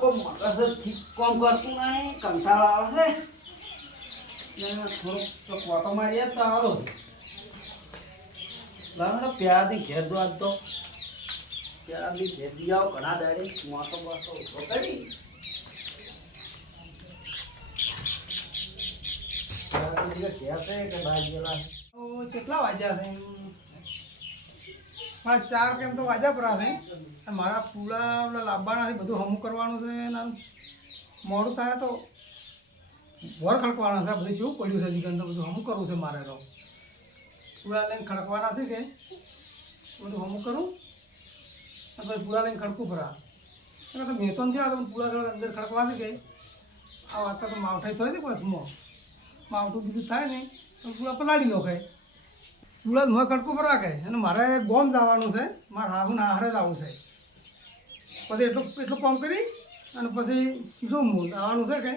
કોઈ મગજથી કામ કરતું નહીં, કંટાળો આવે છે. થોડુંક તો કોટો મારીએ તો આવો લાવડો પ્યાદી ઘેર જો આજ તો. પ્યાદી ઘેર દી આવો, ઘણા દાડે મોટો મોટો ઊભો કરી? તો કેટલા વાગ્યા છે મારા ચાર કેમ તો વાગ્યા પરા છે મારા પૂળા લાવવાના છે બધું હમું કરવાનું છે અને મોડું થાય તો વર ખડકવાના છે બધું શું પડ્યું છે દીકન તો બધું હમું કરવું છે મારે તો. પૂળા લઈને ખડકવાના છે કે? બધું હમું કરું? અને પછી પૂળા લઈને ખડકું ભરા. એટલે તો મેં તો નથી આવતો પૂળા થોડા અંદર ખડકવા છે કે? આ વાત તો માવઠાઈ થાય છે બસમાં માવઠું બીજું થાય નહીં, તો પૂળા પલાળી લો ખાય પૂળા મોં કડકું પર રાખે અને મારે ગોમ જવાનું છે. મારે હાહુ ના હારે જ આવવું છે. પછી એટલું એટલું કામ કરી અને પછી શું હું આવવાનું છે કે?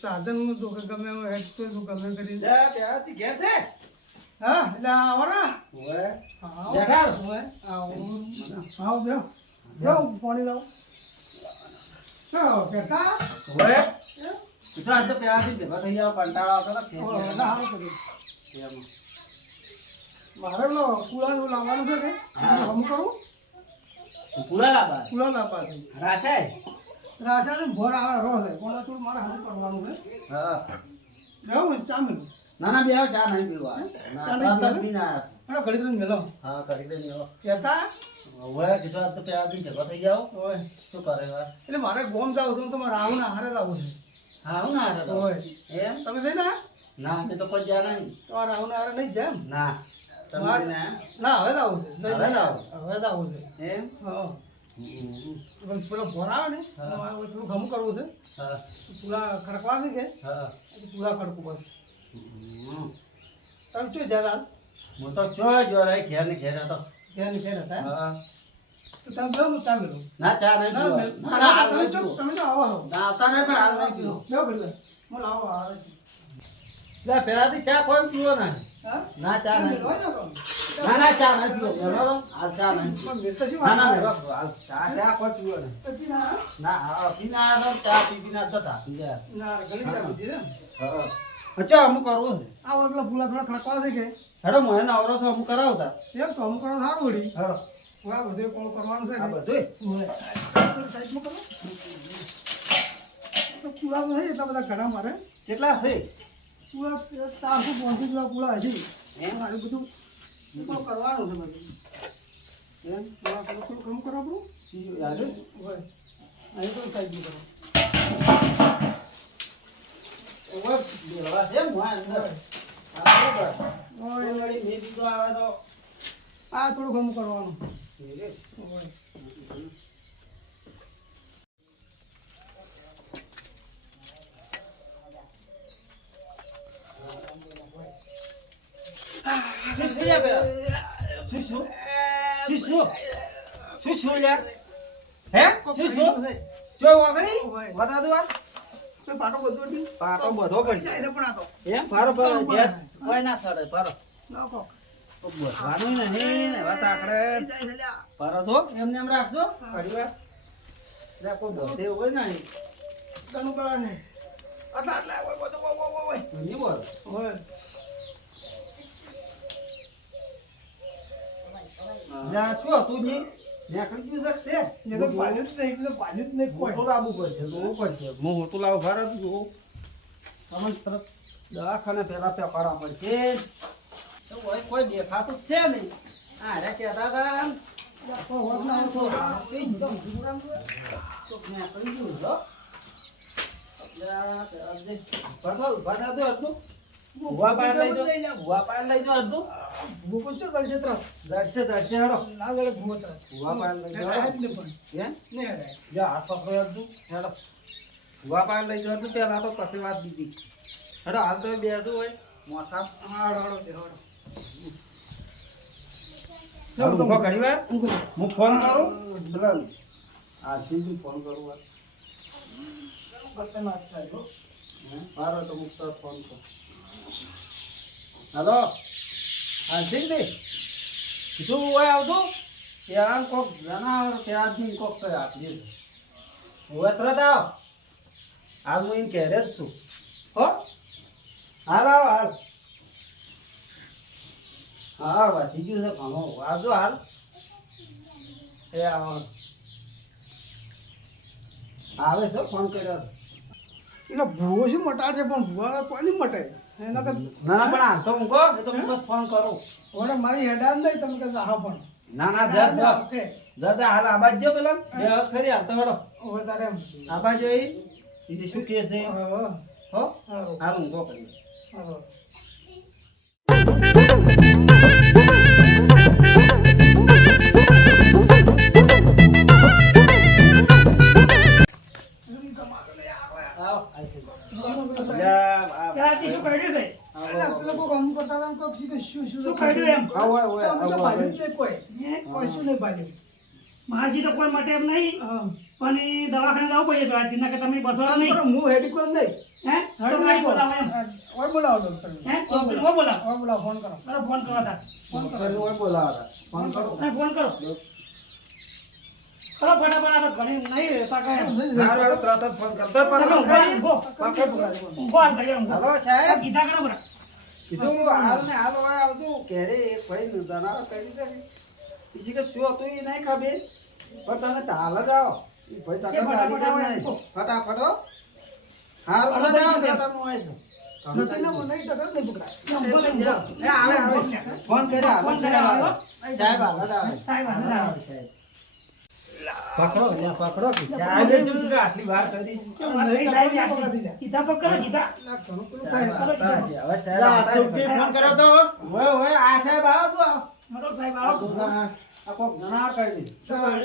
સાધન જો ગમે એમ હેડ તો શું ગમે કરી. લે, ઘેર છે? હા એટલે ઓવે. આવો. બે. બેહો, પાણી લાવો. ચાલો ઓવે. એમ? કીધું આજ તો પ્યાદી ભેગો થઈ જાવ કંટાળો આવતો હતો ઓ, ઘેર એટલે સારું કર્યું એમ. મારે પેલો કુળા જેવું લાવવાનું છે કે. હમ કરું પૂરા લાવવા કુળા લાવવા છે. રાસાય રાસા તો ભોર આવે રો છે. કોણ થોડું મારે હમ કરવાનું છે. હા. લેવું ચા મેલું ના ના બે ચા નહીં પીવા. ના ચા? પીને આયા અરે ઘડી ઘડી મેલો હા ઘડી લઈ મેલો કેતા? ઓય કીધું આજ તો પેલા દિન ભેગા થઈ જાવ ઓય. શું કરે એટલે મારે ગોમ જાવ છું તો મારે આવું ના હારે આવું છે. હા હું ના હારે. હોય એમ? તમે થઈ ના ના મેં તો કોઈ જ્યાં નહીં. તો આવું ના હારે નહીં જેમ ના. ના? હવે જ આવું છે. હવે જ હવે આવું છે. એમ? હા પેલો ભોર ને હા. થોડું ઘમું કરવું છે. હા. પૂરા ખડકવા દે કે હા. પૂરા ખડકું બસ તમે શું જ્યાં હું તો ચો જો ઘેર ને ઘેર હતો. ઘેર હતા એમ? હા. તમે હું ચા મેલું. ના ચા નહીં ના. ના ના હાલ તમે નહીં પીવો. તમે જો આવો છો ના આવતા નહીં પણ હાલ નહીં પીવો. બેહો ઘડી વાર. આવો હાલ છે. લે, પહેલાથી ચા કોઈ પીવો નહીં હા? ના ચા નહીં ના ના ચા નહીં પીવો મેલો હાલ ચા નહીં ના ના મેલો ચા ચા કોઈ પીવો નહીં. ના હા? પીને આવ્યા તો ચા જતા ના, ઘણી ચા પીધી છે. હા અચ્છા અમુક કરવું છે. આ પેલા ફૂલા થોડા ખડકવા છે કે? હેડો મને નવરો છો અમુક કરાવતા. એમ તો અમુક કરો સારું વળી. હેડો. આ બધું કોણ કરવાનું છે આ બધું સાઈડમાં કરો. તો પૂરા તો છે એટલા બધા ઘણા મારે. કેટલા છે? પૂરા ચારસો પાંચસો જેવા પૂરા હશે? મારે બધું બધું કરવાનું છે બધું? એમ પૂરા કરો થોડું ઘણું કરો આપણું. ચીજો યાર હોય અહીં તો સાઈડમાં કરો? તો તો. આ થોડું ઘણું કરવાનું એ રે. હોય. શું શું લ્યા બેવા? શું? શું શું શું? શું શું લ્યા? હે? શું શું? જો વાગણી. બતા દો આ. તો પાટો બધો નહીં પાટો બધો પડી જાય છે? પણ આ તો એમ પારો ઉપર. જે કોઈ ના સડે નાખો. તો બધવાનું નહીં ને વાત આખરે. પારો તો? એમને એમ રાખજો. ઘડી વાર લે કોઈ બધે હોય ને ઘણું કરે છે. આટલા આટલા હોય બધું હોય, હોય, હોય, હોય. નહીં બોલ હોય લ્યા શું હતું નહીં? નીકળી ગયું શકશે એ તો પાડ્યું જ નહીં પેલું પાડ્યું જ નહીં મોટું લાવવું પડશે જોવું પડશે. હું મોટું લાવું ભારત જોવું તમે તરત દવાખાને પહેલા પાડવા પડશે. તો કોઈ દેખાતું જ છે નહીં. આ રે કહેતા હતા હોત તો. તો ઊભા થા, ઊભા થા તો અડધું. ઊભા પાડ લઈ જાઓ. ઊભા પાડ લઈ જાઓ અડધું. ભૂકો છો દર્શે તરત? દડશે દડશે હેડો ના ગળે ભૂકો તરત. ભૂવા પાડ લઈ જ હે? નહીં હેડાય. જા હાથ પકડો અડધું. હેડો. ઊભા પાડ લઈ જાઓ અડધું. પહેલા તો કશી વાત દીધી હેડો હાલ તો બેસું હોય. મોસા હાડો, હાડો, બે હાડો. ઊભો ઘડી વાર. હું ફોન કરું? પેલા આરતી ફોન કરું વાર. ખતરનાક છે હો. મારો તો મુક્ત ફોન કર. હલો દે શું હોય આવતું? ત્યાં કોક જનાવર ત્યાંથી કોક તો આપી હવે તરત આવ. હાલ હું એમ ઘેરે જ છું. હો? હાલ આવ, હાલ. હા વાંચી ગયું છે ઘણો આવજો હાલ. એ આવો. આવે છે, ફોન કર્યો. એટલે ભૂવો શું મટાડશે પણ ભૂવા કોઈ નહીં મટે એના કરતા ના ના પણ હાલ તો મૂકો એ તો હું બસ ફોન કરું. ઓરે મારી હેડાન નહીં તમે કહેતા હા પણ. ના ના જા જા. જા જા હાલ આબાજ જો પેલા. બે હાથ ખરી હાલ તો હડો. ઓ તારે આબાજ જોઈ ઈ શું કે છે? હો હાલ ઊંઘો કરી હા. છે? એટલે કરતા હતા કોક શીખે શું શું એમ? અમે તો જ નહીં કોઈ. હે? નહીં ભાલ્યું મારજી તો કોઈ માટે એમ નહીં પણ એ દવાખાને જવું પડે તો કે તમે બસો નહીં. હું હેડી કોમ નહીં. હે? નહીં બોલાવો એમ. ઓય બોલાવો ડોક્ટર હે? ઓય બોલાવો. ફોન કરો. કરો ફોન કરો તાર ફોન કરી. ઓય બોલાવા ફોન કરો. ફોન કરો. કરો ફટાફટ આ ઘણી નહીં રહેતા કાંઈ. ના ના તરત જ ફોન કરતો પણ ઊંઘો, કરી ઊંઘો. ઊંઘો હાલ ઘડીએ ઊંઘો. હલો સાહેબ. કીધા કરો બરા. કીધું હાલ ને હાલ હોય આવજો. ઘેરે એક ભાઈ નું ધનારો કરી દે. કે શું હતું એ નહીં ખબર. પણ તને તો હાલ જ આવો. એ ભાઈ કરી એમ કહો. નહીં ફટાફટ હો. તો જાઓ ભાઈ, તો તમે હોય છો નથી લેવું નહીં ટકા નહીં પકડાય. ઊંઘો લે, ઊંઘો. એ આવે આવે. ફોન કર્યો હાલ? સાહેબ હાલ આવે સાહેબ હાલ આવે. સાહેબ. પકડો લ્યા, પકડો. સાહેબે શું આટલી વાર કરી. શું વાત થઈ સાહેબ આટલી? કીધા પકડો, કીધા. ના ઘણું પેલું સાહેબ થાય આવતા હશે. હવે સાહેબ આવતા ફોન કર્યો તો. ઓય ઓય આ સાહેબ આવો તો. આવો. સાહેબ આવો. આ આ કોક જણા કરી દે.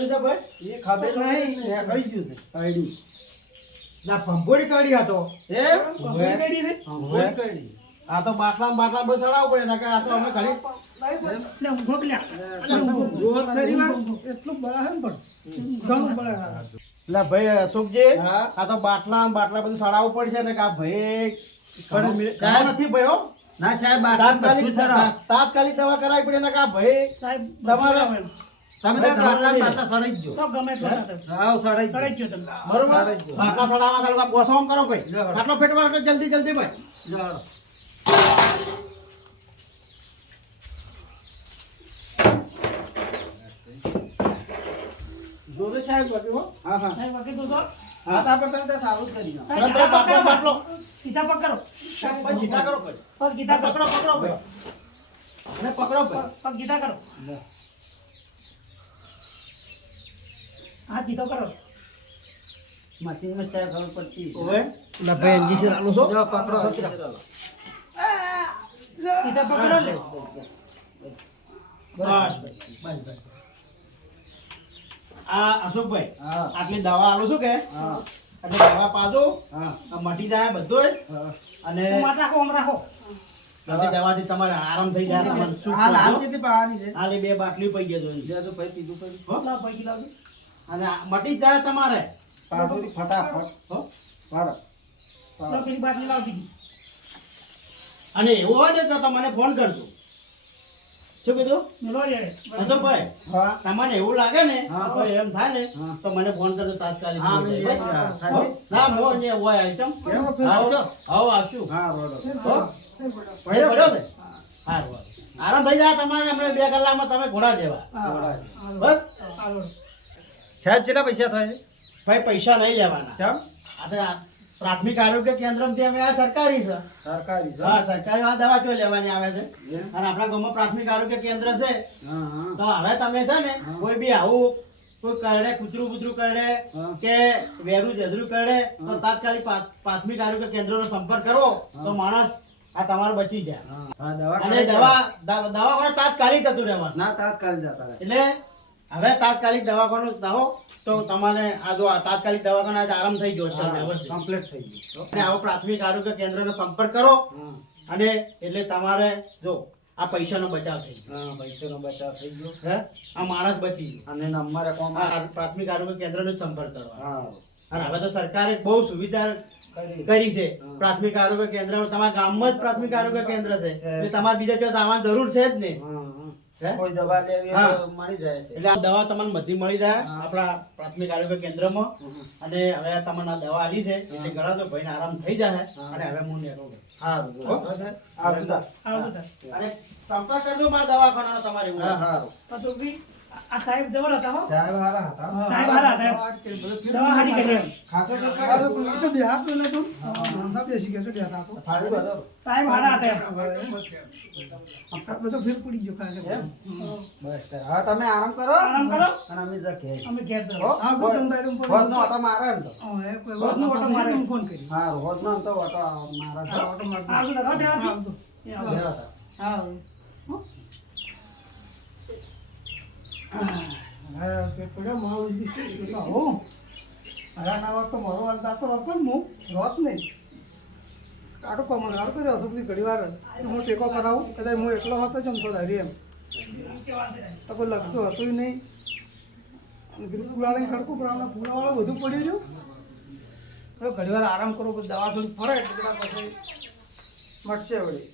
છે ભાઈ? એ ખબર નહીં કઈ ગયું છે. આઈડી ના ભંભોડી કાઢી હતો એ પકડી કાઢી આ તો બાટલા બાટલા બસ ચડાવવું પડે ને કે આ તો અમે ઘણી. જોત વાર એટલું બરાબર છે ને પણ. ઘણું એટલે ભાઈ અશોકજી હા. આ તો બાટલા બાટલા બધું સડાવવું પડશે ને કે આ ભાઈ સાહેબ- નથી ભાઈ હો. ના સાહેબ તાત્કાલિક તાત્કાલિક દવા કરાવી પડે ને કે આ ભાઈ સાહેબ તમારે- તમે. તો બાટલા બાટલા સડાઈ જ જો તો ગમે એટલો આવ સડાઈ જ જો. તમે. બરોબર? બાટલા સડાવવા ગોસવામ કરો ભાઈ? આટલો ફેટવા જલ્દી જલ્દી ભાઈ. જો હાલો. જોજો સાહેબ બધું હો. હા હા. સાહેબ વકીલ તો છો? ફટાફટ તમે તો સારું જ કરી નાખો. સાહેબ, તરત કીધા બાટલો પકડો. બાટલો કીધા પકડો. પગ સીધા કરો ભાઈ પગ કીધા પકડો પકડો. પકડો ભાઈ અને પકડો ભાઈ પગ કીધા કરો. હાથ સીધો કરો. મશીનમાં સાહેબ ખબર પડતી. ઓવે. એટલે ભાઈ એનજીસી આલું છો. જો પકડો કીધા પકડો લે બસ બસ. આ અશોકભાઈ આટલી દવા આલો છું કે? એટલે દવા પાજો. હા. આ મટી જાય બધું અને હું રાખો આમ રાખો. બધી દવાથી તમારે આરામ થઈ જાય તમારે સુખ હાલ હાલ થશે. પાવાની છે. હાલ બે બાટલી પઈ ગયા જોઈ લેજો ભાઈ પીધું કરી હો? લાવ પૈકી લાવજો. અને મટી જ જાય તમારે. પાડોરી ફટાફટ. હો? પાડો. પેલી બાટલી અને એવું હોય ને તો તમને ફોન કરજો. શું કીધું? અશોકભાઈ તમને એવું લાગે ને હા. એમ થાય ને તો મને ફોન કરજો તાત્કાલિક? ના મો ને હોય આઈટમ? આવો આવો આવશું. હા સારું. આરામ થઈ જાય તમારે હમણાં બે કલાકમાં તમે ઘોડા જેવા બસ? સાહેબ કેટલા પૈસા થાય છે? ભાઈ પૈસા નહીં લેવાના. ચમ? આ તો આ પ્રાથમિક આરોગ્ય કેન્દ્રમાંથી અમે આ સરકારી છે. સરકારી છે? હા સરકારી આ દવા તો લેવાની આવે છે. અને આપણા ગામમાં પ્રાથમિક આરોગ્ય કેન્દ્ર છે. તો હવે તમે છે ને કોઈ બી આવું કોઈ કરડે કૂતરું કૂતરું કરડે કે વેરું જધરું કરડે તો તાત્કાલિક પ્રાથમિક આરોગ્ય કેન્દ્રનો સંપર્ક કરો તો માણસ આ તમારો બચી જાય. અને દવા દવા- તાત્કાલિક થતું રહેવાનું. ના તાત્કાલિક જતા એટલે હવે તાત્કાલિક દવાખાનું જાઓ તો તમારે આ જો તાત્કાલિક દવાખાના આજે આરામ થઈ ગયો છે કમ્પ્લીટ થઈ ગયું. અને આવો પ્રાથમિક આરોગ્ય કેન્દ્રનો સંપર્ક કરો. અને એટલે તમારે જો આ પૈસાનો બચાવ થઈ ગયો. પૈસાનો બચાવ થઈ ગયો. હે? આ માણસ બચી ગયો. અને નંબરે કોમ પ્રાથમિક આરોગ્ય કેન્દ્રનો સંપર્ક કરો. હા. અને હવે તો સરકારે બહુ સુવિધા કરી. છે. પ્રાથમિક આરોગ્ય કેન્દ્ર તમારા ગામમાં જ પ્રાથમિક આરોગ્ય કેન્દ્ર છે. તમારે બીજા ક્યાં આવવાની જરૂર છે જ હે? કોઈ દવા લેવી હોય હા. તો મળી જાય છે. એટલે આ દવા તમને બધી મળી જાય આપણા પ્રાથમિક આરોગ્ય કેન્દ્રમાં. અને હવે તમને આ દવા આવી છે એટલે ઘણા તો ભાઈને આરામ થઈ જાય અને હવે હું હારું હો? અને સંપર્ક કરજો મારા દવાખાનાનો તમારે હા તો બી આ સાહેબ જવળ હતા હો સાહેબ હારા હતા સાહેબ હારા હતા દવા કરી, બધું ફેર દવા હારી કરી ખાસો તો આ તો તો બે હાથ મેં નતું. બેસી ગયા તો બે હાથ હતો. ફાડી બધો સાહેબ હારા હતા એમ. આ ફેર પડી ગયો ખાલી. બસ હવે તમે આરામ કરો આરામ કરો અને અમે જ કે અમે ઘેર હો? ધંધા તો હોદનો ઓટો મારે એમ તો હા, એ કોઈ વાત ઓટો મારે. ફોન કરી હારું હોદનો એમ તો ઓટો મારા છે. હા, ઓટો મારે આવજો તાર, હો, હા, એ આવજો. ઘેર હા, હો. હા, પેટ પડ્યો, માવો ઉડી ગયો. એ તો આવું. હરા ના વાત તો મારો હાલ દાતો રસ પણ હું રોત નહીં આટો કમળ હાર કર્યો હશે બધી ઘડી વાર હું ટેકો કરાવું કદાચ હું એકલો હતો જમતો એમ તો કોઈ લગતું હતું નહીં અને પૂળા લઈને ખડકું પણ આમને બધું પડી હવે વાર આરામ કરો પછી દવા થોડી ફરે એટલે પછી મટશે વળી